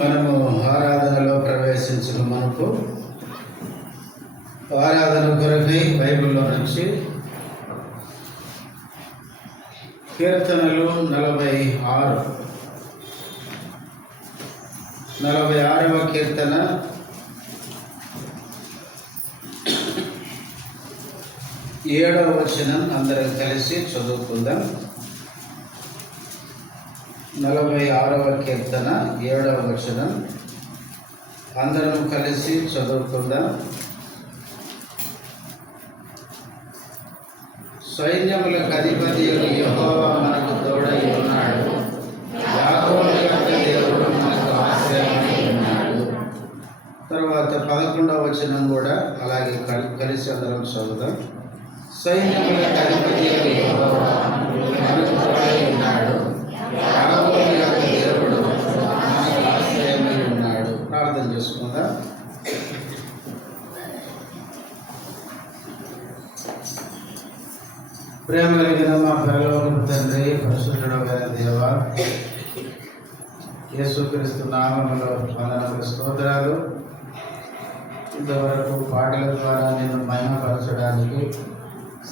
మనము ఆరాధనలో ప్రవేశించిన మనకు ఆరాధన కొరకై బైబిల్లో నుంచి కీర్తనలు 46వ కీర్తన 7వ వచనం అందరం కలిసి చదువుకుందాం. 46వ కీర్తన 7వ వచనం అందరం కలిసి చదువుకుందాం. సైన్యములకు అధిపతి యెహోవా మనకు తోడై ఉన్నాడు, యాకోబు యొక్క దేవుడు మనకు ఆశ్రయమై ఉన్నాడు. తర్వాత 11వ వచనం కూడా అలాగే కలిసి అందరం చదువుదాం. సైన్యములకు అధిపతి యెహోవా మనకు తోడై ఉన్నాడు, యాకోబు యొక్క దేవుడు మనకు ఆశ్రయమై ఉన్నాడు. ప్రార్థన చేసుకుందాం. ప్రేమ కలిగిన మా పరలోకపు తండ్రి, పరిశుద్ధుడైన దేవా, యేసుక్రీస్తు నామములో వందనములు, స్తోత్రాలు. ఇంతవరకు పాటల ద్వారా నేను మహిమపరచడానికి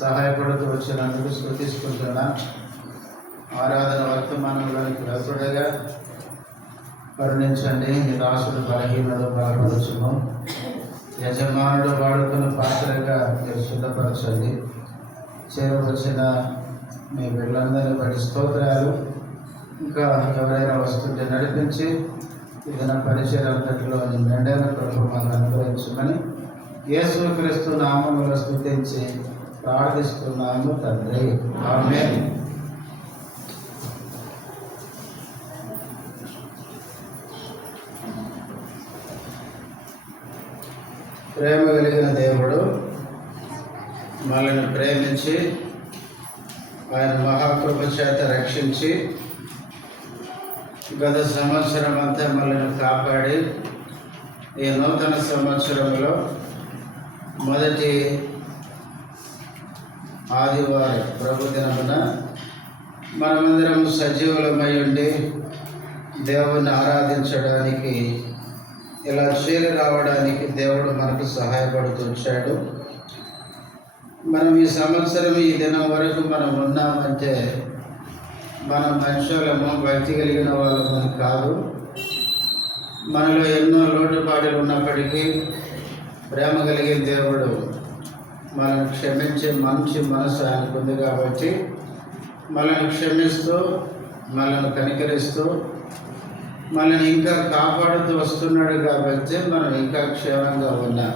సహాయపడుతూ వచ్చినందుకు స్తుతిస్తుంటున్నా. ఆరాధన వర్తమానంలోనికి రసుడుగా కరుణించండి. ఈ రాసుడు బలహీనలు బలపరచును. యజమానుడు వాడుకున్న పాత్రగా మీరు శుద్ధపరచండి. చేరవచ్చిన మీ బిడ్డలందరినీ బట్టి స్తోత్రాలు. ఇంకా ఎవరైనా వస్తుంటే నడిపించి ఏదైనా పరిచయం అంతట్లో మెండైన ప్రభు మాకు అనుగ్రహించమని యేసుక్రీస్తు నామములో స్తుతించి ప్రార్థిస్తున్నాము తండ్రి, ఆమేన్. ప్రేమ కలిగిన దేవుడు మనల్ని ప్రేమించి ఆయన మహాకృప చేత రక్షించి గత సంవత్సరం అంతా మనల్ని కాపాడి ఈ నూతన సంవత్సరంలో మొదటి ఆదివారం ప్రభు దినమున మనమందరం సజీవులమై ఉండి దేవుణ్ణి ఆరాధించడానికి ఇలా చేరి రావడానికి దేవుడు మనకు సహాయపడుతూ వచ్చాడు. మనం ఈ సంవత్సరం ఈ దినం వరకు మనం ఉన్నామంటే మనం మనుషులము, భక్తి కలిగిన వాళ్ళమని కాదు. మనలో ఎన్నో లోటుపాటులు ఉన్నప్పటికీ ప్రేమ కలిగిన దేవుడు మనల్ని క్షమించే మంచి మనసు ఆయనకు ఉంది కాబట్టి మనల్ని క్షమిస్తూ, మనల్ని కనికరిస్తూ, మనల్ని ఇంకా కాపాడుతూ వస్తున్నాడు కాబట్టి మనం ఇంకా క్షేమంగా ఉన్నాం.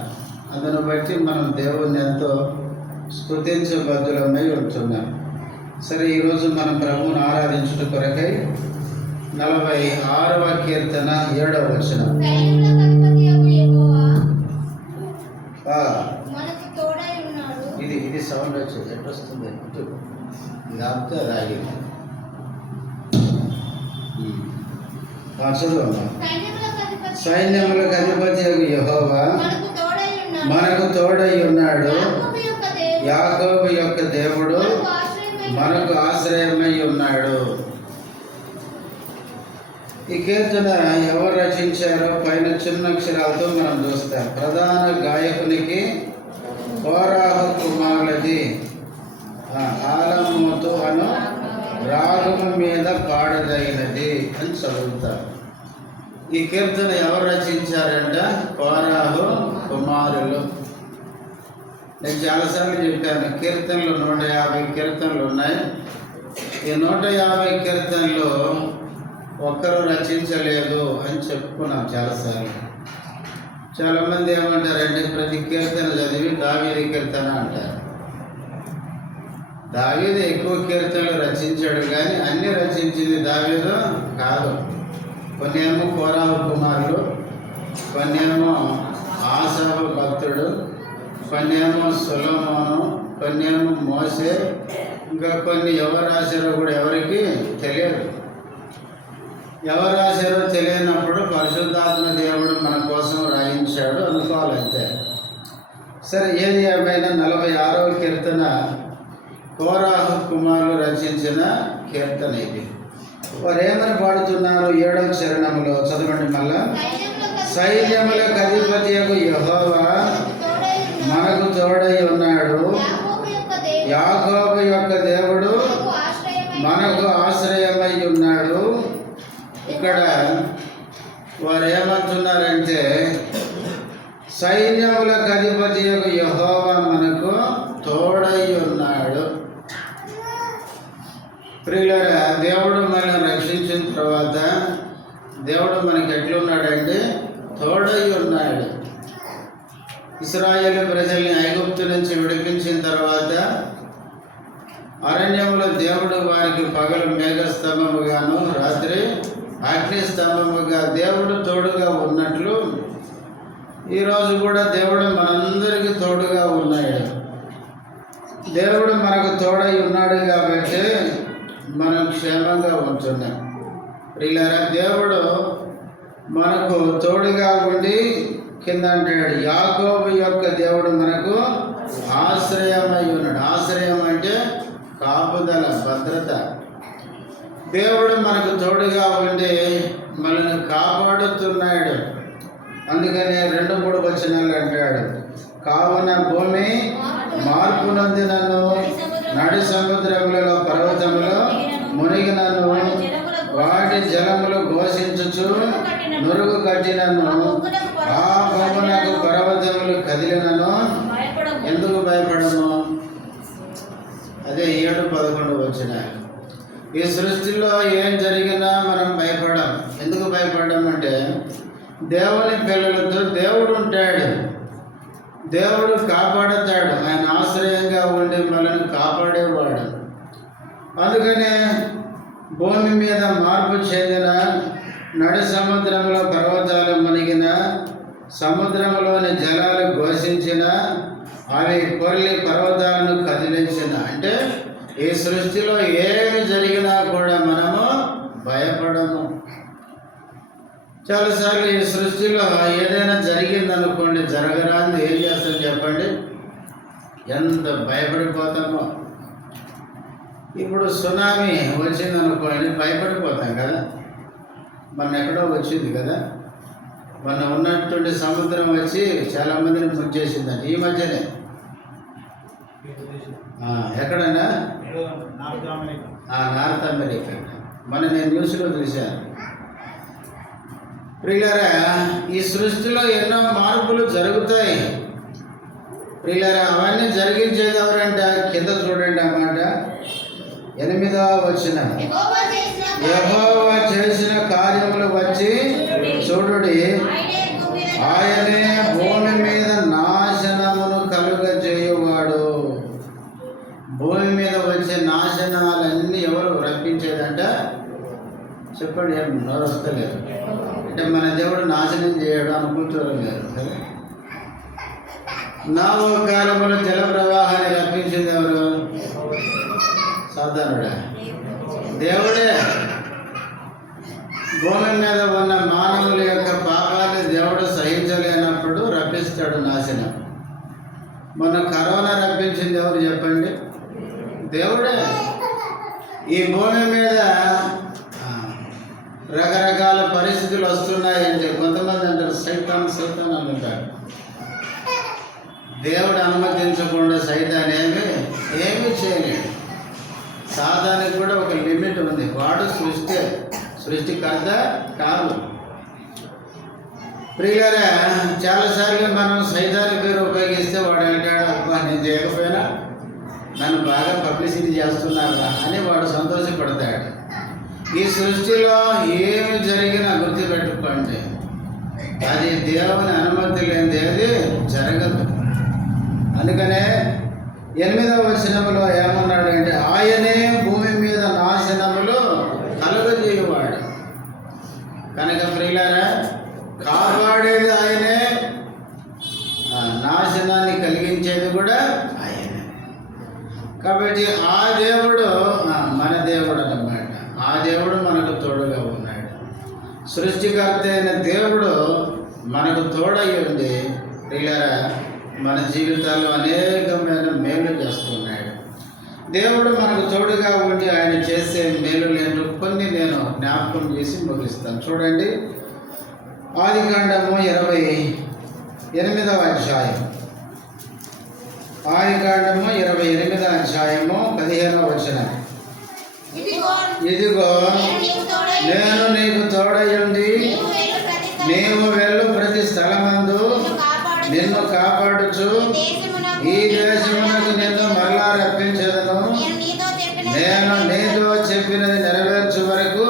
అందును బట్టి మనం దేవుణ్ణి ఎంతో స్తుతించబద్దులమై ఉంటున్నాం. సరే, ఈరోజు మనం ప్రభువుని ఆరాధించుట కొరకై 46వ కీర్తన 7వ వచనం. ఇది సౌండ్ వచ్చేది ఎట్లా వస్తుంది? ఇది ఆపితే అది ఆగింది. చదువు. సైన్యములకు అధిపతి యెహోవా మనకు తోడై ఉన్నాడు, యాకోబు యొక్క దేవుడు మనకు ఆశ్రయమై ఉన్నాడు. ఈ కీర్తన ఎవరు రచించారో పైన చిన్న అక్షరాలతో మనం చూస్తాం. ప్రధాన గాయకునికి కోరాహు కుమారులది ఆలమోతు అను రాగము మీద పాడదగినది అని చదువుతాం. ఈ కీర్తన ఎవరు రచించారంట? కోరాహు కుమారులు. నేను చాలాసార్లు చెప్పాను, కీర్తనలు 150 కీర్తనలు ఉన్నాయి. ఈ 150 కీర్తనలు ఒక్కరు రచించలేదు అని చెప్పుకున్నాం చాలాసార్లు. చాలామంది ఏమంటారంటే ప్రతి కీర్తన చదివి దావీదు కీర్తన అంటారు. దావీదు ఎక్కువ కీర్తనలు రచించాడు, కానీ అన్నీ రచించింది దావీదు కాదు. కొన్ని ఏమో కోరాహు కుమారులు, కొన్ని ఏమో ఆసాపు భక్తుడు, కొన్ని ఏమో సొలొమోను, కొన్ని ఏమో మోసే, ఇంకా కొన్ని ఎవరు రాశారో కూడా ఎవరికి తెలియదు. ఎవరు రాశారో తెలియనప్పుడు పరిశుద్ధాత్మ దేవుడు మన కోసం రాయించాడు అనుకోవాలంతే. సరే, ఏది ఏమైనా 46వ కీర్తన కోరాహు కుమారులు రచించిన కీర్తన ఇది. వారు ఏమని పాడుతున్నారు? 7వ చరణంలో చదవండి మళ్ళా. సైన్యములకు అధిపతియగు యెహోవా మనకు తోడై ఉన్నాడు. యాకోబు యొక్క దేవుడు మనకు ఆశ్రయమై ఉన్నాడు. ఇక్కడ వారు ఏమంటున్నారంటే సైన్యములకు అధిపతియగు యెహోవా మనకు తోడై ఉన్నాడు. ప్రియులారా, దేవుడు మనల్ని రక్షించిన తర్వాత దేవుడు మనకి ఎట్లున్నాడంటే తోడై ఉన్నాడు. ఇశ్రాయేలు ప్రజల్ని ఐగుప్తు నుంచి విడిపించిన తర్వాత అరణ్యంలో దేవుడు వారికి పగలు మేఘస్తంభముగాను రాత్రి అగ్ని స్తంభముగా దేవుడు తోడుగా ఉన్నట్లు ఈరోజు కూడా దేవుడు మనందరికీ తోడుగా ఉన్నాడు. దేవుడు మనకు తోడై ఉన్నాడు కాబట్టి మనం క్షేమంగా ఉంటున్నాం. ప్రియులారా, దేవుడు మనకు తోడుగా ఉండి కింద అంటాడు యాకోబు యొక్క దేవుడు మనకు ఆశ్రయమై ఉన్నాడు. ఆశ్రయం అంటే కాపుదల, భద్రత. దేవుడు మనకు తోడుగా ఉండి మనల్ని కాపాడుతున్నాడు. అందుకని 2-3 వచనాలు అంటాడు, కావున భూమి మార్పు నొందినను, నడి సముద్రములలో పర్వతములో మునిగినను, వాటి జలములు ఘోషించుచు నురుగు కట్టినను, ఆ బొమ్మనకు పర్వతములు కదిలినను, ఎందుకు భయపడము? అదే 7-11 వచనాలు. ఈ సృష్టిలో ఏం జరిగినా మనం భయపడం. ఎందుకు భయపడడం అంటే దేవుని పిల్లలతో దేవుడు ఉంటాడు, దేవుడు కాపాడుతాడు. ఆయన ఆశ్రయంగా ఉండి మనల్ని కాపాడేవాడు. అందుకనే భూమి మీద మార్పు చెందిన, నడి సముద్రంలో పర్వతాలు మునిగిన, సముద్రంలోని జలాలు ఘోషించిన, అవి పొర్లి పర్వతాలను కదిలించిన, అంటే ఈ సృష్టిలో ఏమి జరిగినా కూడా మనము భయపడము. చాలాసార్లు ఈ సృష్టిలో ఏదైనా జరిగిందనుకోండి, జరగరాంది ఏం చేస్తాం చెప్పండి? ఎంత భయపడిపోతామో. ఇప్పుడు సునామీ వచ్చిందనుకోండి, భయపడిపోతాం కదా. మన ఎక్కడో వచ్చింది కదా, మన ఉన్నటువంటి సముద్రం వచ్చి చాలామందిని ముంచేసిందంట ఈ మధ్యనే. ఎక్కడన్నా నార్త్ అమెరికా. నేను న్యూస్లో చూశాను. ప్రియులారా, ఈ సృష్టిలో ఎన్నో మార్పులు జరుగుతాయి. ప్రియులారా, అవన్నీ జరిగించేది ఎవరంటే కింద చూడండి అన్నమాట. 8వ వచనం, యెహోవా చేసిన కార్యములు వచ్చి చూడుడి, ఆయనే భూమి మీద నాశనమును కలుగజేయువాడు. భూమి మీద వచ్చే నాశనాలన్నీ ఎవరు రప్పించేదంట చెప్పండి? ఏం నోరు వస్తలేదు అంటే మన దేవుడు నాశనం చేయడం అనుకుంటారు కదా. నోవహు కాలములో జల ప్రవాహాన్ని రప్పించింది ఎవరు? సాధారణుడా? దేవుడే. భూమి మీద ఉన్న మానవుల యొక్క పాపాన్ని దేవుడు సహించలేనప్పుడు రప్పిస్తాడు నాశనం. మొన్న కరోనా రప్పించింది ఎవరు చెప్పండి? దేవుడే. ఈ భూమి మీద రకరకాల పరిస్థితులు వస్తున్నాయంటే కొంతమంది అంటారు సైతాన్ సైతాన్ అంటారు. దేవుడు అనుమతించకుండా సైతాన్ ఏమీ చేయలేడు. సాతానికి కూడా ఒక లిమిట్ ఉంది. వాడు సృష్టికర్త కాదు. ప్రియులారా, చాలాసార్లు మనం సైతాన్ పేరు ఉపయోగిస్తే వాడు అంటాడు, అబ్బా నేను చేయకపోయినా నన్ను బాగా పబ్లిసిటీ చేస్తున్నారా అని వాడు సంతోషపడతాడు. ఈ సృష్టిలో ఏమి జరిగినా గుర్తుపెట్టుకోండి, అది దేవుని అనుమతి లేనిది ఏది జరగదు. అందుకనే 8వ వచనంలో ఏమన్నాడు అంటే ఆయనే భూమి మీద నాశనములు కలుగజేయువాడు. కనుక ప్రియులారా, కాపాడేది ఆయనే, నాశనాన్ని కలిగించేది కూడా ఆయనే. కాబట్టి ఆ దేవుడు మన దేవుడు అన్నమాట. ఆ దేవుడు మనకు తోడుగా ఉన్నాడు. సృష్టికర్త అయిన దేవుడు మనకు తోడై ఉండి ప్రియులారా మన జీవితాల్లో అనేకమైన మేలు చేస్తున్నాడు. దేవుడు మనకు తోడుగా ఉండి ఆయన చేసే మేలు నేను కొన్ని జ్ఞాపకం చేసి ముగిస్తాం. చూడండి, ఆదికాండము 28వ అధ్యాయం. ఆదికాండము 28వ అధ్యాయము 15వ వచనం. ఇదిగో నేను నీకు తోడయుండి నీవు వెళ్ళు ప్రతి స్థలమందు నిన్ను కాపాడుచు ఈ దేశమునకు నిన్ను మరలా రప్పించదను. నేను నీతో చెప్పినది నెరవేర్చు వరకు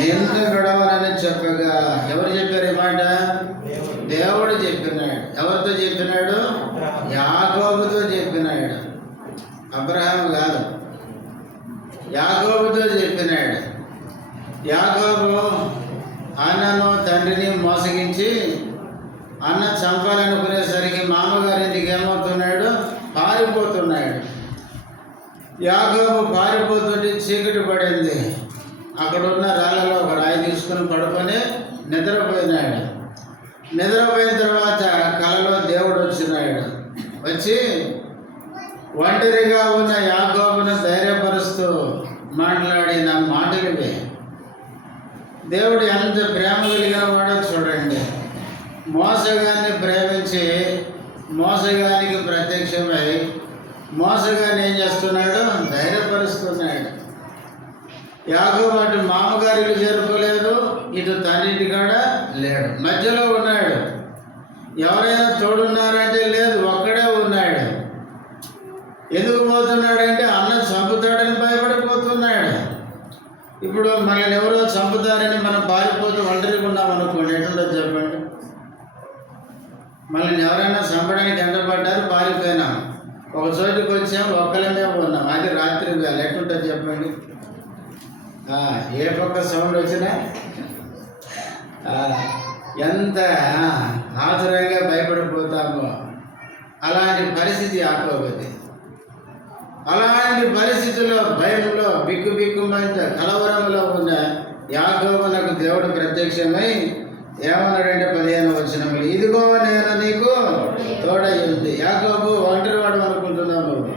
నిన్ను విడవనని చెప్పగా. ఎవరు చెప్పారు ఈ మాట? దేవుడు చెప్పినాడు. ఎవరితో చెప్పినాడు? యాకోబుతో చెప్పినాడు. అబ్రహాము కాదు, యాకోబుతో చెప్పినాడు. యాకోబు అన్నను తండ్రిని మోసగించి అన్న చంపాలనుకునేసరికి మామగారింటికి ఏమవుతున్నాడు? పారిపోతున్నాడు. యాకోబు పారిపోతుంటే చీకటి పడింది. అక్కడున్న రాళ్ళలో ఒక రాయి తీసుకుని పడుకొని నిద్రపోయినాడు. నిద్రపోయిన తర్వాత కలలో దేవుడు వచ్చినాడు. వచ్చి ఒంటరిగా ఉన్న యాకోబును ధైర్యపరుస్తూ మాట్లాడిన మాటలువే. దేవుడు ఎంత ప్రేమ కలిగిన వాడో చూడండి. మోసగాన్ని ప్రేమించి మోసగానికి ప్రత్యక్షమై మోసగాన్ని ఏం చేస్తున్నాడు? ధైర్యపరుస్తున్నాడు. యాకోబు అటు మామగారికి చేరుకోలేదు, ఇటు తండ్రి కూడా లేడు, మధ్యలో ఉన్నాడు. ఎవరైనా తోడున్నారంటే లేదు, ఒక్కడే ఉన్నాడు. ఎందుకు పోతున్నాడంటే అన్న చంపుతాడని భయపడిపోతున్నాడు. ఇప్పుడు మనల్ని ఎవరో చంపుతారని మనం పారిపోతూ ఒంటరిగా ఉన్నాం అనుకోండి, ఎట్లుంటుంది చెప్పండి? మనల్ని ఎవరైనా చంపడానికి ఎండపడ్డారు, పారిపోయినాం. ఒక చోటుకి వచ్చాం, ఒక్కలమే ఉన్నాం, అది రాత్రి వేళ. ఎట్లుంటుంది చెప్పండి? ఏ పక్క సౌండ్ వచ్చినా ఎంత ఆతురంగా భయపడిపోతామో అలాంటి పరిస్థితి యాకోబుది. అలాంటి పరిస్థితుల్లో, భయంలో, బిక్కుమంత కలవరంలో ఉన్న యాకోబునకు దేవుడు ప్రత్యక్షమై ఏమన్నాడంటే 15వ వచనంలో, ఇదిగో నేను నీకు తోడై ఉంది. యాకోబు ఒంటరివాడు అనుకుంటున్నావు నువ్వు,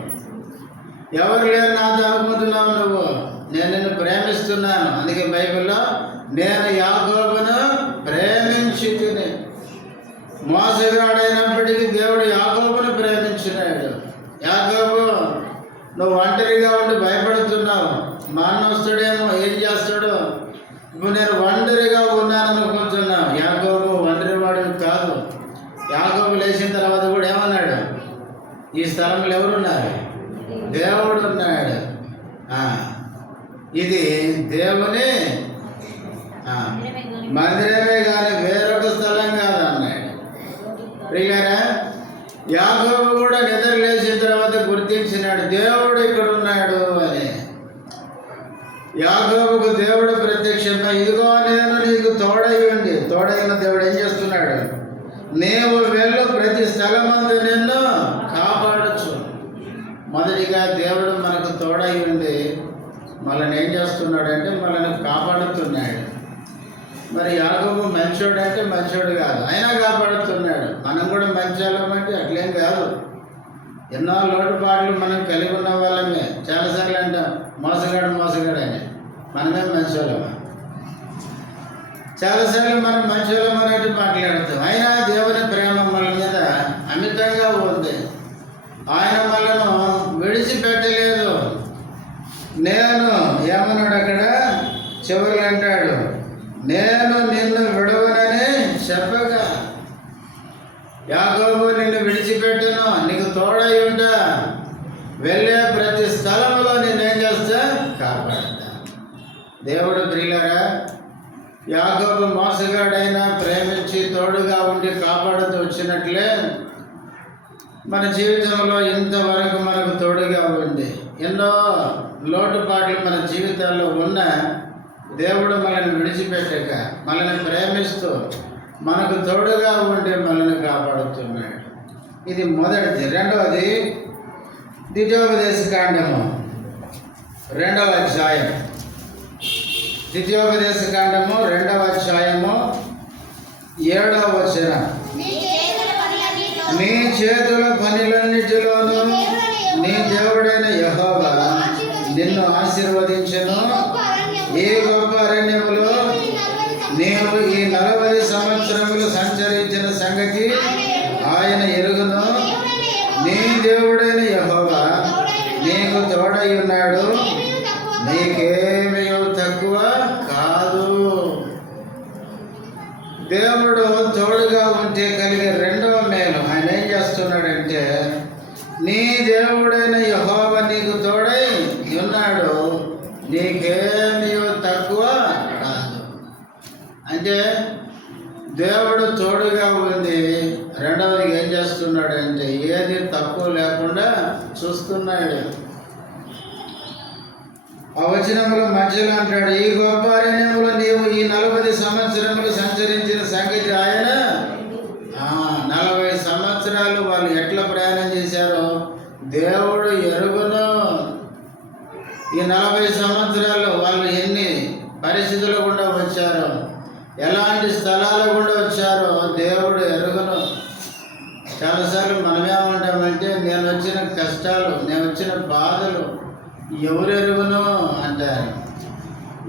ఎవరు లేరు నాతో అనుకుంటున్నావు నువ్వు. నేను నిన్ను ప్రేమిస్తున్నాను. అందుకే బైబిల్లో నేను యాకోబును ప్రేమించితిని. మోసగాడైనప్పటికీ దేవుడు యాకోబును ప్రేమించినాడు. యాకోబు, నువ్వు ఒంటరిగా ఉండి భయపడుతున్నావు, మా అన్న వస్తాడేమో, ఏం చేస్తాడో. ఇప్పుడు నేను ఒంటరిగా ఉన్నాను అనుకుంటున్నావు. యాకోబు ఒంటరివాడు కాదు. యాకోబు లేచిన తర్వాత కూడా ఏమన్నాడు? ఈ స్థలంలో ఎవరున్నారు? దేవుడు ఉన్నాడు. ఇది దేవుని మందిరమే కానీ వేరొక స్థలం కాదు అన్నాడు. ప్రియులారా, యాకోబు కూడా నిద్ర లేచిన తర్వాత గుర్తించినాడు దేవుడు ఇక్కడ ఉన్నాడు అని. యాకోబుకు దేవుడు ప్రత్యక్షంగా, ఇదిగో నేను నీకు తోడై ఉంది. తోడైన దేవుడు ఏం చేస్తున్నాడు? నీవు వెళ్ళు ప్రతి స్థలమందు నిన్ను కాపాడచ్చు. మొదటిగా దేవుడు మనకు తోడై ఉండి మనల్ని ఏం చేస్తున్నాడంటే మనల్ని కాపాడుతున్నాడు. మరి యాకోబు మంచోడు అంటే మంచోడు కాదు, అయినా కాపాడుతున్నాడు. మనం కూడా మంచోళ్ళమంటే అట్లేం కాదు. ఎన్నో లోటుపాట్లు మనం కలిగి ఉన్న వాళ్ళమే. చాలాసార్లు అంటాం మోసగాడు అని. మనమే మంచోళ్ళమా? చాలాసార్లు మనం మంచోళ్ళం అన్నట్టు మాట్లాడుతాం. అయినా దేవుని ప్రేమ మన మీద అమితంగా ఉంది. ఆయన మనను విడిచిపెట్టలేదు. నేను ఏమన్నాడు అక్కడ చివరి అంటాడు, నేను నిన్ను విడవనని చెప్పగా. యాకోబు, నిన్ను విడిచిపెట్టను, నీకు తోడై ఉంటా, వెళ్ళే ప్రతి స్థలంలో నేనేం చేస్తా? కాపాడతా. దేవుడు ప్రియులారా, యాకోబు మోసగాడైనా ప్రేమించి తోడుగా ఉండి కాపాడుతూ వచ్చినట్లే మన జీవితంలో ఇంతవరకు మనకు తోడుగా ఉంది. ఎన్నో లోటుపాట్లు మన జీవితాల్లో ఉన్న దేవుడు మనల్ని విడిచిపెట్టక మనల్ని ప్రేమిస్తూ మనకు తోడుగా ఉండి మనల్ని కాపాడుతున్నాడు. ఇది మొదటిది. రెండవది, ద్వితీయోపదేశకాండము 2వ అధ్యాయం. ద్వితీయోపదేశకాండము 2వ అధ్యాయము 7వ వచనం. నీ చేతుల పనులన్నిటిలోనూ నీ దేవుడైన యెహోవా నిన్ను ఆశీర్వదించెను, ఈ గొప్ప అరణ్యములో నీవు ఈ 40 సంవత్సరములు సంచరించిన సంగతి ఆయన ఎరుగును. నీ దేవుడైన యెహోవా నీకు తోడై ఉన్నాడు, నీకేమీ తక్కువ కాదు. దేవుడు తోడుగా ఉంటే కలిగే రెండవ మేలు ఆయన ఏం చేస్తున్నాడంటే, నీ దేవుడైన యెహోవా నీకు తోడై ఉన్నాడు, నీకేమీ తక్కువ కాదు. అంటే దేవుడు తోడుగా ఉంది. రెండవది ఏం చేస్తున్నాడంటే ఏది తక్కువ లేకుండా చూస్తున్నాడు. ఆ వచనముల మధ్యలో అంటాడు, ఈ గొప్ప అరణ్యములో నీవు ఈ 40 సంవత్సరములు సంచరించిన సంగతి ఆయన 40 సంవత్సరాలు వాళ్ళు ఎట్లా ప్రయాణం చేశారో దేవుడు ఎరుగును. ఈ 40 సంవత్సరాలు వాళ్ళు ఎన్ని పరిస్థితులు గుండా వచ్చారో, ఎలాంటి స్థలాల గుండా వచ్చారో దేవుడు ఎరుగును. చాలాసార్లు మనమేమంటామంటే, నేను వచ్చిన కష్టాలు, నేను వచ్చిన బాధలు ఎవరు ఎరుగును అంటారు.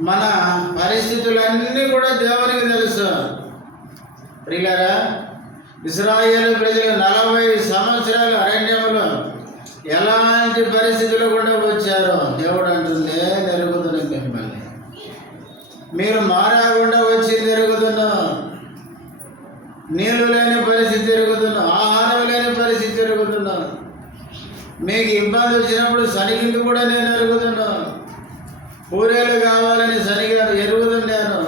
మన పరిస్థితులన్నీ కూడా దేవునికి తెలుసు. ప్రియులారా, ఇశ్రాయేలు ప్రజలు 40 సంవత్సరాలు అరణ్యములో ఎలాంటి పరిస్థితులు కూడా వచ్చారో దేవుడు అంటుంది, ఎరుగుతుంది మిమ్మల్ని. మీరు మారాకుండా వచ్చింది ఎరుగుతున్నా, నీళ్ళు లేని పరిస్థితి ఎరుగుతున్నా, ఆహారం లేని పరిస్థితి ఎరుగుతున్నా, మీకు ఇబ్బంది వచ్చినప్పుడు సనిగింది కూడా నేను ఎరుగుతున్నా, పూరేలు కావాలని సరిగా ఎరుగుతున్నాను,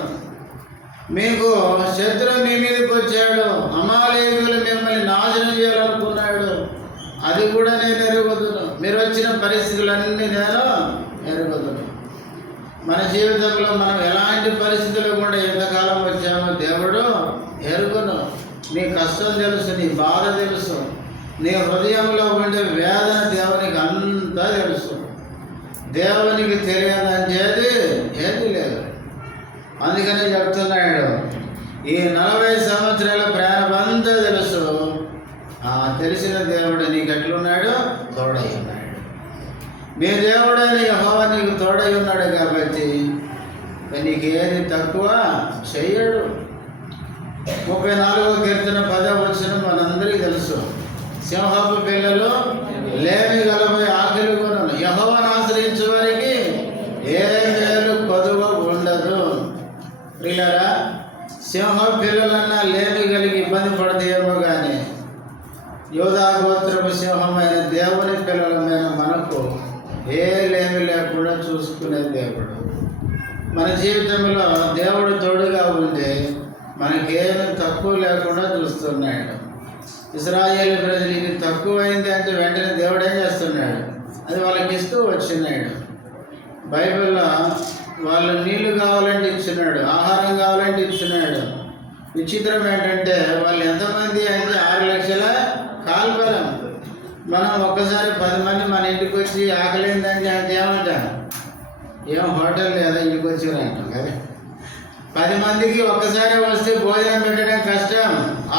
మీకు శత్రువు మీ మీదకి వచ్చాడు, అమాలేకులు మిమ్మల్ని నాశనం చేయాలనుకున్నాడు, అది కూడా నేను ఎరుగుతున్నాను. మీరు వచ్చిన పరిస్థితులన్నీ నేను ఎరుగుతున్నాను. మన జీవితంలో మనం ఎలాంటి పరిస్థితులు కూడా ఎంతకాలం వచ్చామో దేవుడు ఎరుగును. నీ కష్టం తెలుసు, నీ బాధ తెలుసు, నీ హృదయంలో ఉండే వేదన దేవునికి అంతా తెలుసు. దేవునికి తెలియదంటే ఏది లేదు. అందుకనే చెప్తున్నాడు, ఈ 40 సంవత్సరాల ప్రయాణం అంతా తెలుసు. తెలిసిన దేవుడు నీకు ఎట్లున్నాడు? తోడై ఉన్నాడు. మీ దేవుడని యెహోవా నీకు తోడై ఉన్నాడు కాబట్టి నీకు ఏది తక్కువ చెయ్యడు. 34వ కీర్తన 10వ వచనం మనందరికీ తెలుసు. సింహపు పిల్లలు లేమి గలపై ఆకలి కొనను, యెహోవాను ఆశ్రయించే వారికి ఏ మేలు కొదువ ఉండదు. ప్రియులారా, సింహ పిల్లలన్నా లేమి కలిగి ఇబ్బంది పడతాయేమో కానీ యోధా గోత్రపు సింహమైన దేవుని పిల్లలమైన మనకు ఏ లేమి లేకుండా చూసుకునే దేవుడు. మన జీవితంలో దేవుడు తోడుగా ఉంటే మనకేమీ తక్కువ లేకుండా చూస్తున్నాడు. ఇశ్రాయేలు ప్రజలకి తక్కువైంది అంటే వెంటనే దేవుడు ఏం చేస్తున్నాడు? అది వాళ్ళకి ఇస్తూ వచ్చినాడు. బైబిల్లో వాళ్ళు నీళ్లు కావాలంటే ఇచ్చినాడు, ఆహారం కావాలంటే ఇచ్చినాడు. విచిత్రం ఏంటంటే వాళ్ళు ఎంతమంది అంటే 6 లక్షల కాల్బలం. మనం ఒక్కసారి 10 మంది మన ఇంటికి వచ్చి ఆకలిందంటే అంటే ఏమంటాం? ఏం హోటల్ లేదా ఇంటికి వచ్చిరంటాం కదా. 10 మందికి ఒక్కసారి వస్తే భోజనం పెట్టడం కష్టం.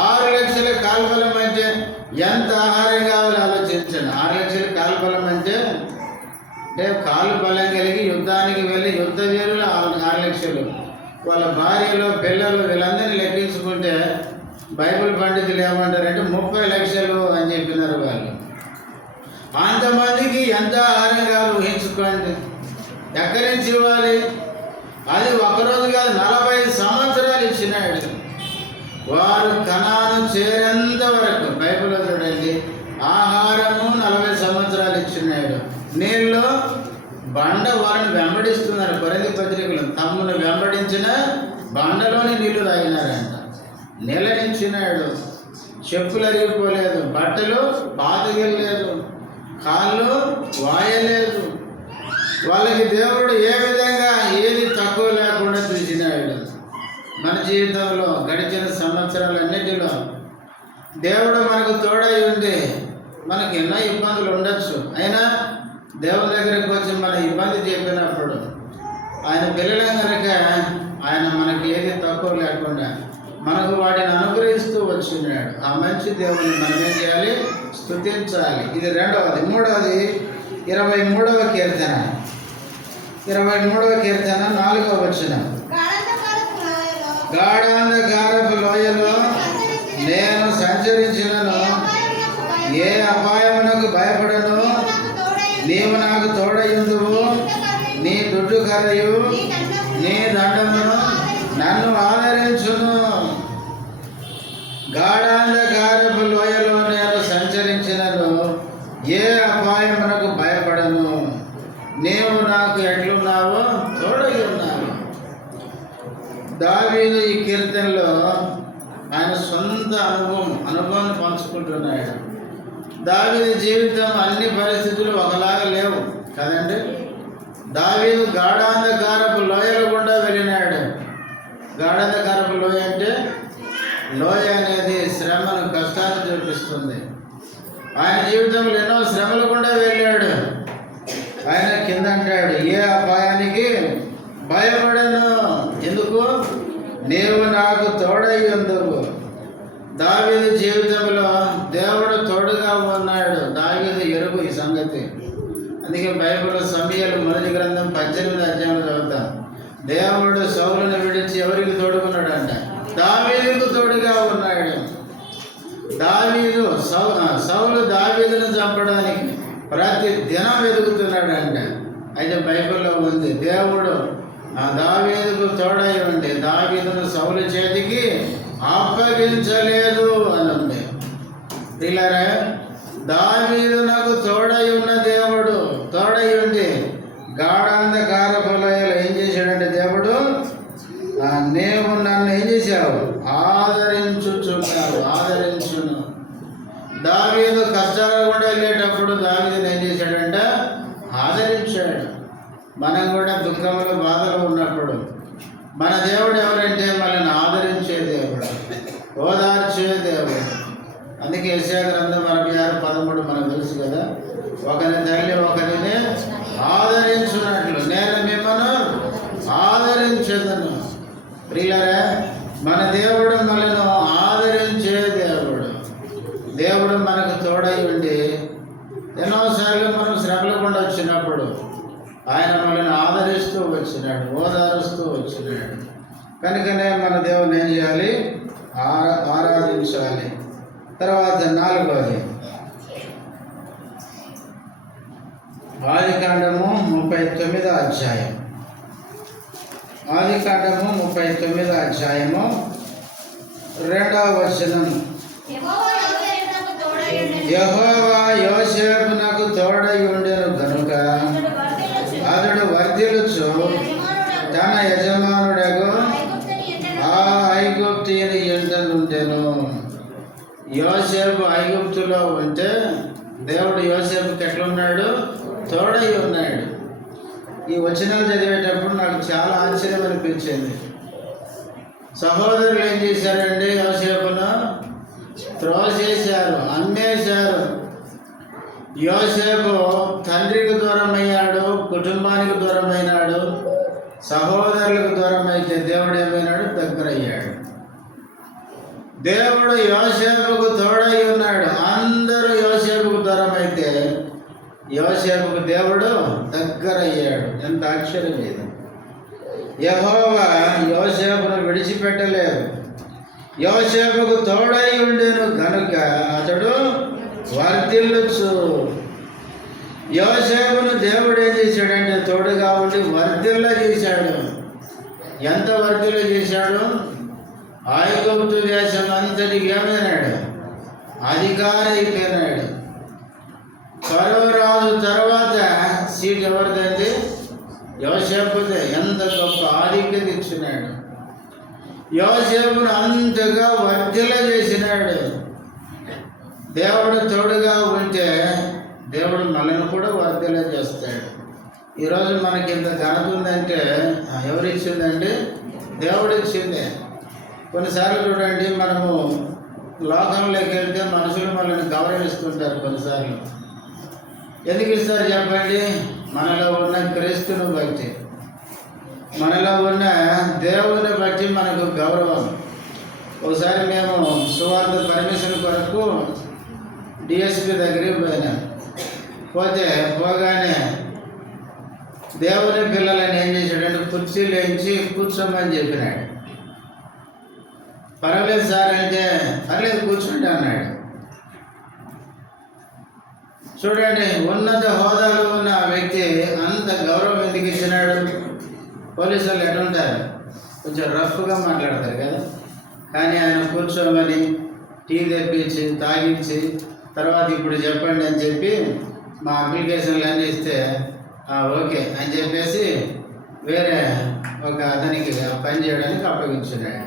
6 లక్షల కాల్బలం అంటే ఎంత ఆహారం కావాలో ఆలోచించండి. 6 లక్షల కాల్బలం అంటే కాలు బలం కలిగి యుద్ధానికి వెళ్ళి యుద్ధ వీరులు 6 లక్షలు, వాళ్ళ భార్యలు పిల్లలు వీళ్ళందరినీ లెక్కించుకుంటే బైబిల్ పండితులు ఏమంటారంటే 30 లక్షలు అని చెప్పినారు వాళ్ళు. అంతమందికి ఎంత ఆహారం కావాలి ఊహించుకోండి. ఎక్కడి నుంచి ఇవ్వాలి? అది ఒకరోజు కాదు, 40 సంవత్సరాలు ఇచ్చినాడు. వారు కనాను చేరేంత వరకు బైబిల్లో చూడండి, ఆహారము 40 సంవత్సరాలు ఇచ్చినాడు. నీళ్ళు బండ వారిని వెంబడిస్తున్నారు. కొరింథీ పత్రికలు తమ్మును వెంబడించిన బండలోని నీళ్లు తాగినారంట. నిలనిచ్చినాడు. చెప్పులు అరిగిపోలేదు, బట్టలు పాతగెళ్ళలేదు, కాళ్ళు వాయలేదు. వాళ్ళకి దేవుడు ఏ విధంగా ఏది తక్కువ లేకుండా చూసినాడు. మన జీవితంలో గడిచిన సంవత్సరాలన్నిటిలో దేవుడు మనకు తోడై ఉండి మనకి ఎన్నో ఇబ్బందులు ఉండొచ్చు. అయినా దేవుని దగ్గరికి వచ్చి మన ఇబ్బంది చెప్పినప్పుడు ఆయన పిల్లలం కనుక ఆయన మనకి ఏది తక్కువ లేకుండా మనకు వాటిని అనుగ్రహిస్తూ వచ్చినాడు. ఆ మంచి దేవుని మనం ఏం చేయాలి? స్తుతించాలి. ఇది రెండవది. మూడవది 23వ కీర్తన. 23వ కీర్తన 4వ వచనం. గాఢాంధకారపు లోయలో నేను సంచరించినను ఏ అపాయమునకు భయపడను. నీవు నాకు తోడయుందువు. నీ దుడ్డు కర్రయు నీ దండమును నన్ను ఆదరించును. గాఢాంధకారపు లోయలో నేను సంచరించినను ఏ అపాయమునకు భయపడను. నీవు నాకు ఎట్లున్నావో తోడై ఉన్నావు. దావీదు ఈ కీర్తనలో ఆయన సొంత అనుభవాన్ని పంచుకుంటున్నాడు. దావీదు జీవితం అన్ని పరిస్థితులు ఒకలాగా లేవు కదండి. దావీదు గాఢాంధకారపు లోయల గుండా వెళ్ళినాడు. గాఢాంధకారపు లోయ అంటే లోయ అనేది శ్రమను, కష్టాన్ని చూపిస్తుంది. ఆయన జీవితంలో ఎన్నో శ్రమల గుండా వెళ్ళాడు. ఆయన కింద అంటాడు, ఏ అపాయానికి భయపడను. ఎందుకు? నీవు నాకు తోడై ఉందువు. దావీదు జీవితంలో దేవుడు తోడుగా ఉన్నాడు. దావీదు ఎరుగు ఈ సంగతి. అందుకే బైబిల్లో సమూయేలు మొదటి గ్రంథం 18వ అధ్యాయంలో చదువుతాం. దేవుడు సౌలును విడిచి ఎవరికి తోడుకున్నాడంట? దావీదుకు తోడుగా ఉన్నాడు. దావీదు సౌలు దావీదును చంపడానికి ప్రతి దినం వెతుకుతున్నాడంట. అయితే బైబిల్లో ఉంది, దేవుడు దావీదుకు తోడై ఉండి దావీదును సౌలు చేతికి అప్పగించలేదు అని ఉంది. పిల్లరా, దావీదు నాకు తోడై ఉన్న దేవుడు తోడై ఉండి గాఢాంధకారపు లోయలో ఏం చేశాడంటే దేవుడు, నీవు నన్ను ఏం చేశావు? ఆదరించును. దావీదు కష్టాలు కూడా వెళ్ళేటప్పుడు దావీదుని ఏం చేశాడంటే ఆదరించాడు. మనం కూడా దుఃఖంలో బాధలు ఉన్నప్పుడు మన దేవుడు ఎవరంటే మనల్ని ఆదరించే దేవుడు, ఓదార్చే దేవుడు. అందుకే యెషయా గ్రంథం 66:13 మనకు తెలుసు కదా, ఒకరి తల్లి ఒకరిని ఆదరించున్నట్లు నేను మిమ్మల్ని ఆదరించేదను. ప్రియులారా, మన దేవుడు మనల్ని ఆదరించే దేవుడు. దేవుడు మనకు తోడై ఉండి ఎన్నోసార్లు మనం శ్రమలు కూడా వచ్చినప్పుడు ఆయన మనల్ని ఆదరిస్తూ వచ్చినాడు, ఓదారుస్తూ వచ్చినాడు. కనుకనే మన దేవుని ఏం చేయాలి? ఆరాధించాలి. తర్వాత 4వది ఆదికాండము 39వ అధ్యాయం. ఆదికాండము 39వ అధ్యాయము 2వ వచనం. యెహోవా యోసేపునకు తోడై ఉండెను గనుక అతడు వర్ధిల్లుచు తన యజమానుడకు ఆ ఐగుప్తీయుని ఎంట నుండెను. యోసేపు ఐగుప్తులో ఉంటే దేవుడు యోసేపుకి ఎట్లున్నాడు? తోడై ఉన్నాడు. ఈ వచనాలు చదివేటప్పుడు నాకు చాలా ఆశ్చర్యం అనిపించింది. సహోదరులు ఏం చేశారండి? యోసేపును త్రోసేశారు, అమ్మేశారు. యోసేపు తండ్రికి దూరమయ్యాడు, కుటుంబానికి దూరమైనాడు, సహోదరులకు దూరమైతే దేవుడు ఏమైనాడు? దగ్గరయ్యాడు. దేవుడు యోసేపుకు తోడై ఉన్నాడు. అందరూ యోసేపుకు దూరమైతే యోసేపుకు దేవుడు దగ్గరయ్యాడు. ఎంత ఆశ్చర్యం ఇది! యెహోవా యోసేపును విడిచిపెట్టలేదు. యోసేపుకు తోడై ఉండెను గనుక అతడు వర్ధిల్లుచు. యోసేపును దేవుడు ఏం చేశాడంటే తోడుగా ఉండి వర్ధిల్ల చేశాడు. ఎంత వర్ధిల్ల చేశాడు? ఐగుప్తు దేశం అంతటికి ఏమైనాడు? అధికారి అయిపోయినాడు. ఫరో రాజు తర్వాత సీట్ ఎవరిదండి? యోసేపుదే. ఎంత గొప్ప ఆధిక్యత ఇచ్చినాడు. యోసేపును అంతగా వర్ధిల్ల చేసినాడు. దేవుడు తోడుగా ఉంటే దేవుడు మనల్ని కూడా వర్ధిల్ల చేస్తాడు. ఈరోజు మనకి ఇంత ఘనత ఉందంటే ఎవరు ఇచ్చిందండి? దేవుడు ఇచ్చిందే. కొన్నిసార్లు చూడండి, మనము లోకంలోకి వెళ్తే మనుషులు మనల్ని గౌరవిస్తుంటారు. కొన్నిసార్లు ఎందుకు ఇస్తారు చెప్పండి? మనలో ఉన్న క్రీస్తును బట్టి, మనలో ఉన్న దేవుని బట్టి మనకు గౌరవం. ఒకసారి మేము సువార్త పర్మిషన్ కొరకు డిఎస్పి దగ్గరికి పోయినాం. పోగానే దేవుని పిల్లలని ఏం చేశాడంటే కుర్చీలు వేయించి కూర్చోమని చెప్పినాడు. పర్వాలేదు సార్ అంటే పర్లేదు కూర్చుంటా అన్నాడు. చూడండి, ఉన్నత హోదాలో ఉన్న వ్యక్తి అంత గౌరవం ఎందుకు ఇచ్చినాడు? పోలీసు వాళ్ళు ఎట్లుంటారు, కొంచెం రఫ్గా మాట్లాడతారు కదా, కానీ ఆయన కూర్చోమని టీ తెప్పించి తాగించి తర్వాత ఇప్పుడు చెప్పండి అని చెప్పి మా అప్లికేషన్లు అన్నీ ఇస్తే ఓకే అని చెప్పేసి వేరే ఒక అతనికి పని చేయడానికి అప్పగించున్నాడు.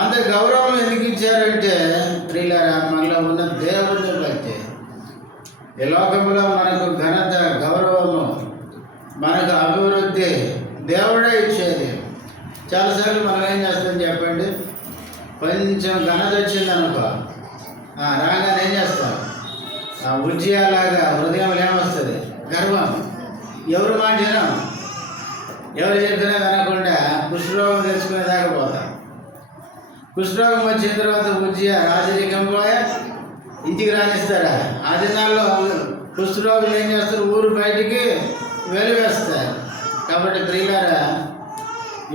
అంత గౌరవం ఎందుకు ఇచ్చారంటే ప్రియులారా, మనలో ఉన్న దేవుని బట్టి. ఈ లోకంలో మనకు ఘనత, గౌరవము, మనకు అభివృద్ధి దేవుడే ఇచ్చేది. చాలాసార్లు మనం ఏం చేస్తాం చెప్పండి, కొంచెం ఘనత వచ్చింది అనుకో, రాగానే ఏం చేస్తాం, ఉజ్జయాలాగా హృదయంలో ఏమొస్తుంది, గర్వం. ఎవరు మాట వినం, ఎవరు చెప్పినా వినకుండా కుష్ఠరోగం తెచ్చుకునేదాకా పోతాం. కుష్ఠరోగం వచ్చిన తర్వాత ఉజ్జయ రాజరికం పోయా, ఇంటికి రానిస్తారా? ఆ దినాల్లో కుష్ఠరోగులు ఏం చేస్తారు, ఊరు బయటికి వెలివేస్తారు. కాబట్టి ప్రియులారా,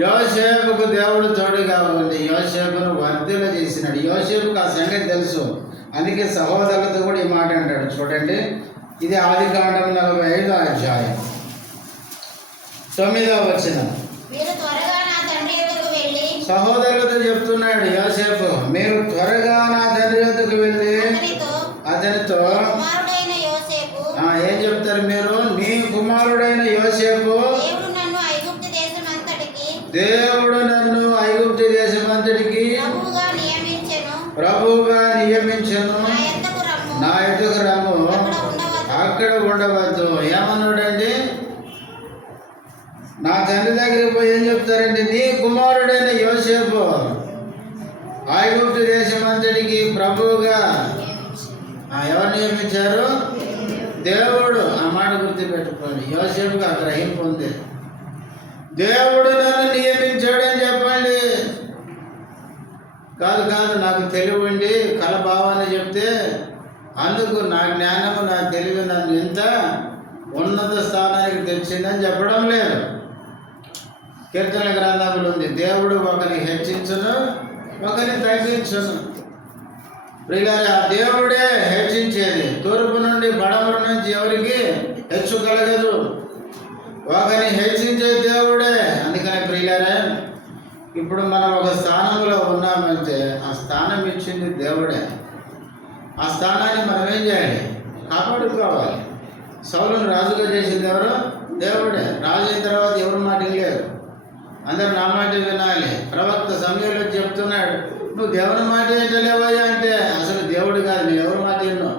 యోసేపుకు దేవుడు తోడుగా ఉండి యోసేపును వర్ధిల్ల చేసినాడు. యోసేపుకు ఆ సంగతి తెలుసు, అందుకే సహోదరులతో కూడా ఈ మాట అంటాడు. చూడండి, ఇది ఆదికాండం 45వ అధ్యాయం 9వ వచనం. సహోదరులతో చెప్తున్నాడు యోసేపు, మీరు త్వరగా నా తండ్రి వద్దకు వెళ్ళి అతనితో ఏం చెప్తారు మీరు? నీ కుమారుడైన యోసేపు దేవుడు నన్ను ఐగుప్తు దేశమంతటికి ప్రభువుగా నియమించను, నా ఎదుగు రమ్ము, అక్కడ ఉండవద్దు. ఏమన్నాడండి? నా తండ్రి దగ్గరికి పోయి ఏం చెప్తారండి? నీ కుమారుడైన యోసేపు ఐగుప్తు దేశమంతటికి ప్రభువుగా ఎవరు నియమించారు? దేవుడు. ఆ మాట గుర్తుపెట్టుకోండి. యోసేపుకి ఆ గ్రహింపు ఉంది. దేవుడు నన్ను నియమించాడని చెప్పండి. కాదు నాకు తెలివి ఉండి కల భావాన్ని చెప్తే అందుకు నా జ్ఞానము, నా తెలివి నన్ను ఇంత ఉన్నత స్థానానికి తెచ్చిందని చెప్పడం లేదు. కీర్తన గ్రంథంలో ఉంది, దేవుడు ఒకరిని హెచ్చించును, ఒకరిని తగ్గించును. ప్రియులారా, దేవుడే హెచ్చించేది. తూర్పు నుండి పడమర నుంచి ఎవరికి హెచ్చు కలగదు. ఒకరిని హెచ్చించే దేవుడే. అందుకని ప్రియులారా, ఇప్పుడు మనం ఒక స్థానంలో ఉన్నామంటే ఆ స్థానం ఇచ్చింది దేవుడే. ఆ స్థానాన్ని మనం ఏం చేయాలి? కాపాడుకోవాలి. సౌలును రాజుగా చేసింది ఎవరు? దేవుడే. రాజు అయిన తర్వాత ఎవరు మాట లేదు, అందరు నా మాట వినాలి. ప్రవక్త సమయంలో చెప్తున్నాడు, నువ్వు దేవుని మాట ఏంటలేవయ్యా అంటే అసలు దేవుడు కాదు, నేను ఎవరి మాట విన్నావు,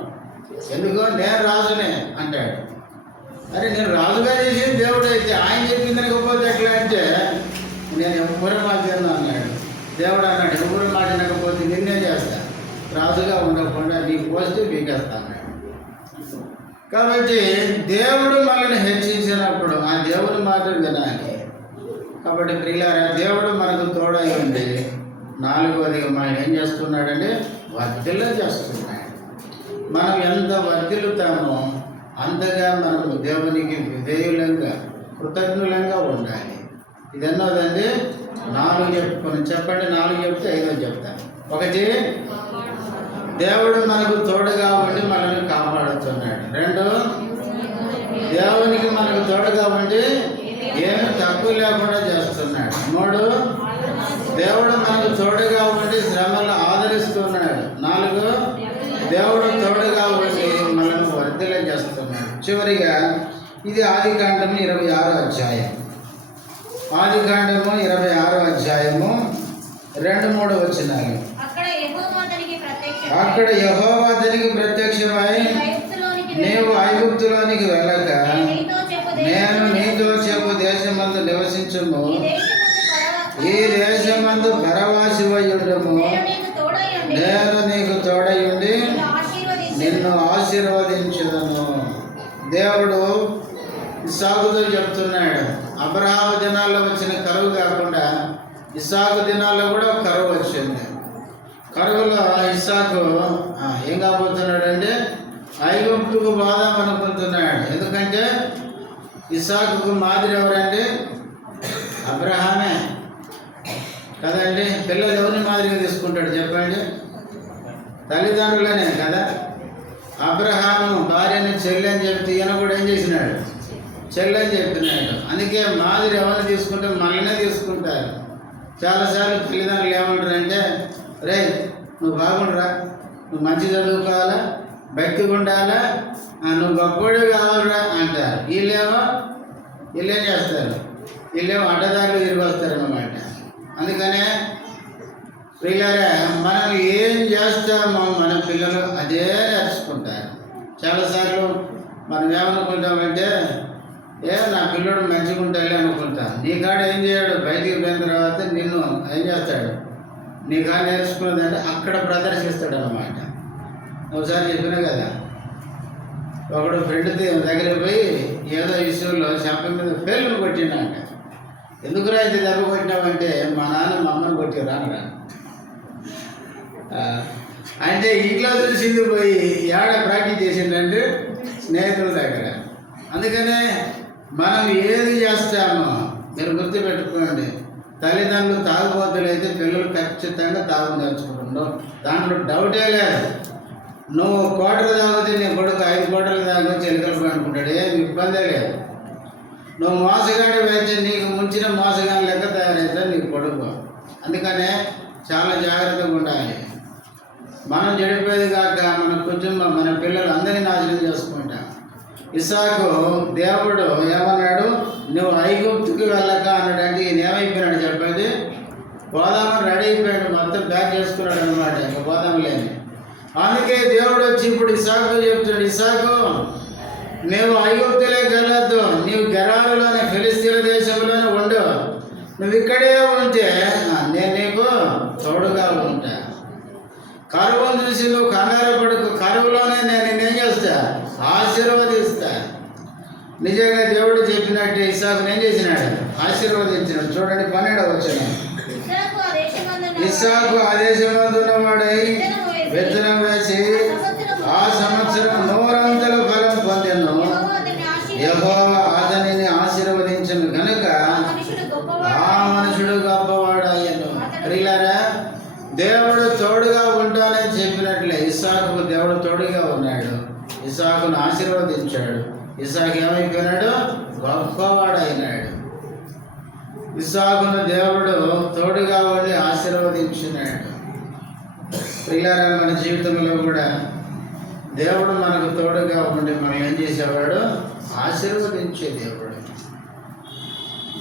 ఎందుకో నేను రాజునే అంటాడు. అరే, నేను రాజుగా చేసింది దేవుడు అయితే ఆయన చెప్పింది వినకపోతే ఎట్లా అంటే నేను ఎవరి మాట విన్నా అన్నాడు. దేవుడు అన్నాడు, ఎవరి మాట వినకపోతే నిన్నే చేస్తా, రాజుగా ఉండకుండా నీ పోస్ట్ పీకేస్తా అన్నాడు. కాబట్టి దేవుడు మనల్ని హెచ్చించినప్పుడు ఆ దేవుని మాట వినాలి. కాబట్టి ప్రియులారా, దేవుడు మనకు తోడై ఉంది. 4వదిగా మనం ఏం చేస్తున్నాడంటే వర్ధిల్ల చేస్తున్నాడు. మనం ఎంత వర్ధిల్లుతామో అంతగా మనము దేవునికి విధేయులంగా, కృతజ్ఞులంగా ఉండాలి. ఇది ఎన్నోదండి? 4 చెప్పుకొని చెప్పండి. 4 చెప్తే 5 చెప్తాను. 1, దేవుడు మనకు తోడుగా ఉండి మనల్ని కాపాడుతున్నాడు. 2, దేవునికి మనకు తోడుగా ఉండి ఏమి తక్కువ లేకుండా చేస్తున్నాడు. 3, దేవుడు మనకు తోడుగా ఉండి శ్రమలను ఆదరిస్తున్నాడు. 4, దేవుడు తోడుగా ఉండి మనల్ని వర్ధిల్ల చేస్తున్నాడు. చివరిగా ఇది ఆదికాండము 26వ అధ్యాయం. ఆదికాండము 26వ అధ్యాయము 2-3 వచనాలు. అక్కడ యెహోవా అతనికి ప్రత్యక్షమై, నీవు ఐగుప్తులోనికి వెళ్ళక నేను నీతో చెప్పు దేశమందు నివసించుము, ఈ దేశమందు పరవాసివయ్యుండుము, నేను నీకు తోడయుండి నిన్ను ఆశీర్వదించుదను. దేవుడు ఇస్సాకుతో చెప్తున్నాడు. అబ్రహాము దినాల్లో వచ్చిన కరువు కాకుండా ఇస్సాకు దినాల్లో కూడా కరువు వచ్చింది. కరువులో ఇస్సాకు ఏం కాబోతున్నాడు అంటే ఐగుప్తుకు పోదాం అనుకుంటున్నాడు. ఎందుకంటే ఇస్సాకుకు మాదిరి ఎవరండి? అబ్రహామే కదండి. పిల్లలు ఎవరిని మాదిరిగా తీసుకుంటాడు చెప్పండి? తల్లిదండ్రులనే కదా. అబ్రహాము భార్యని చెల్లి అని చెప్తే ఈయన కూడా ఏం చేసినాడు? చెల్లి అని చెప్పినాడు. అందుకే మాదిరి ఎవరిని తీసుకుంటే మనల్నే తీసుకుంటారు. చాలాసార్లు తల్లిదండ్రులు ఏమంటారంటే, రే నువ్వు బాగుండరా, నువ్వు మంచి చదువుకోవాలా, భక్తిగా ఉండాలా, నువ్వు గొప్పడే కావాలరా అంటారు. వీళ్ళేం చేస్తారు? వీళ్ళేమో అడ్డదారులు తిరిగి వస్తారన్నమాట. అందుకనే పిల్లలే మనం ఏం చేస్తామో మన పిల్లలు అదే నేర్చుకుంటారు. చాలాసార్లు మనం ఏమనుకుంటామంటే, నా పిల్లడు మంచిగా ఉంటాయి అనుకుంటాం. నీ కాడ ఏం చేయడు? బయటికి పోయిన తర్వాత నిన్ను ఏం చేస్తాడు? నీ కాడ నేర్చుకున్నదంటే అక్కడ ప్రదర్శిస్తాడు అన్నమాట. ఒకసారి చెప్పినా కదా, ఒకడు ఫ్రెండ్ దగ్గర పోయి ఏదో ఇష్యూలో చెంప మీద పేర్లను కొట్టిండంట. ఎందుకురా ఇది దెబ్బ కొట్టినావంటే, మా నాన్న మా అమ్మని కొట్టిరా అనరా. అంటే ఇంట్లో చూసింది పోయి ఏడ ప్రాక్టీస్ చేసిందంటే స్నేహితుల దగ్గర. అందుకనే మనం ఏది చేస్తామో మీరు గుర్తుపెట్టుకోండి. తల్లిదండ్రులు తాగుబోతులు అయితే పిల్లలు ఖచ్చితంగా తాగు నేర్చుకుంటున్నావు, దాంట్లో డౌటే లేదు. నువ్వు కోటలు తాగితే నీ కొడుకు 5 కోటలు తాగొచ్చి ఎలుకలు అనుకుంటాడు, ఏమి ఇబ్బందే లేదు. నువ్వు మోసగాడి వేస్తే నీకు ముంచిన మోసగాని లెక్క తయారవుతాడు నీ కొడుకు. అందుకనే చాలా జాగ్రత్తగా ఉండాలి. మనం చెడిపోయేది కాక మన కుటుంబం, మన పిల్లలు అందరినీ నాశనం చేసుకుంటాం. ఇస్సాకు దేవుడు ఏమన్నాడు? నువ్వు ఐగుప్తుకి వెళ్ళక అన్నాడంటే ఈయన ఏమైపోయినాడు చెప్పేది? పోదామని రెడీ అయిపోయాడు, మొత్తం ప్యాక్ చేసుకున్నాడు అనమాట. ఇంకా పోదాం లేని. అందుకే దేవుడు వచ్చి ఇప్పుడు ఇస్సాకు చెప్తున్నాడు, ఇస్సాకు నువ్వు ఐగుప్తులోకి వెళ్ళొద్దు, నీవు గెరారులోనే ఫిలిస్తీన్ల దేశంలోనే ఉండు. నువ్వు ఇక్కడే ఉంటే నేను నీకు తోడుగా ఉంటా. కరువును చూసి నువ్వు కంగారు పడుకు, కరువులోనే నేను నిన్నేం చేస్తా? ఆశీర్వదిస్తా. నిజంగా దేవుడు చెప్పినట్టు ఇస్సాకుని ఏం చేసినాడు? ఆశీర్వదించినాడు. చూడండి 12వ వచనం. ఇస్సాకు ఆ దేశమందున్నవాడై విత్తనం వేసి ఆ సంవత్సరం 100 ఫలం పొందెను. యెహోవా అతనిని ఆశీర్వదించను గనుక ఆ మనుషుడు గొప్పవాడయ్యను. ప్రియులారా, దేవుడు తోడుగా ఉంటానని చెప్పినట్లే ఇస్సాకు దేవుడు తోడుగా ఉన్నాడు. ఇస్సాకును ఆశీర్వదించాడు. ఇస్సాకు ఏమైపోయినాడు? గొప్పవాడైనాడు. ఇస్సాకును దేవుడు తోడుగా ఉండి ఆశీర్వదించినాడు. ప్రియులారా, మన జీవితంలో కూడా దేవుడు మనకు తోడుగా ఉండి మనం ఏం చేసేవాడు? ఆశీర్వదించే దేవుడు.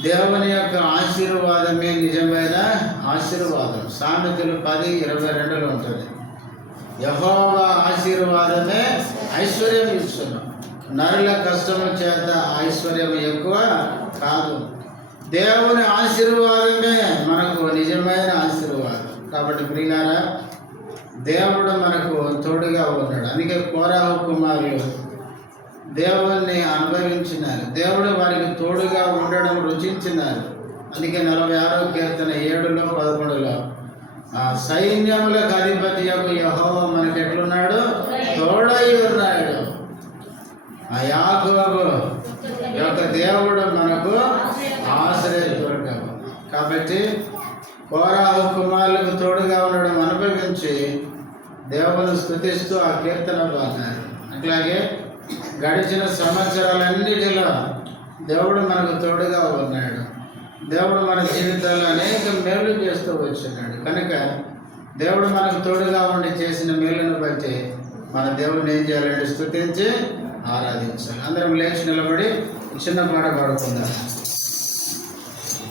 దేవుని యొక్క ఆశీర్వాదమే నిజమైన ఆశీర్వాదం. సామెతలు 10:22 ఉంటుంది. యెహోవా ఆశీర్వాదమే ఐశ్వర్యం ఇచ్చును, నరుల కష్టము చేత ఐశ్వర్యం ఎక్కువ కాదు. దేవుని ఆశీర్వాదమే మనకు నిజమైన ఆశీర్వాదం. కాబట్టి ప్రియులారా, దేవుడు మనకు తోడుగా ఉన్నాడు. అందుకే కోరాహు కుమారులు దేవుణ్ణి అనుభవించినారు. దేవుడు వారికి తోడుగా ఉండడం రుచించినారు. అందుకే 46వ కీర్తన 7-11 సైన్యములకు అధిపతి యొక్క యెహోవా మనకి ఎట్లున్నాడు? తోడై ఉన్నాడు. ఆ యాకోబు యొక్క దేవుడు మనకు ఆశ్రయదుర్గం. కాబట్టి కోరాహు కుమారులకు తోడుగా ఉండడం అనుభవించి దేవుని స్తుతిస్తూ ఆ కీర్తన పాడినారు. అట్లాగే గడిచిన సంవత్సరాలన్నిటిలో దేవుడు మనకు తోడుగా ఉన్నాడు. దేవుడు మన జీవితాల్లో అనేక మేలు చేస్తూ వచ్చినాడు. కనుక దేవుడు మనకు తోడుగా ఉండి చేసిన మేలును బట్టి మన దేవుడిని ఏం చేయాలంటే స్తుతించి ఆరాధించాలి. అందరం లేచి నిలబడి చిన్న పాట పాడుకుందాం.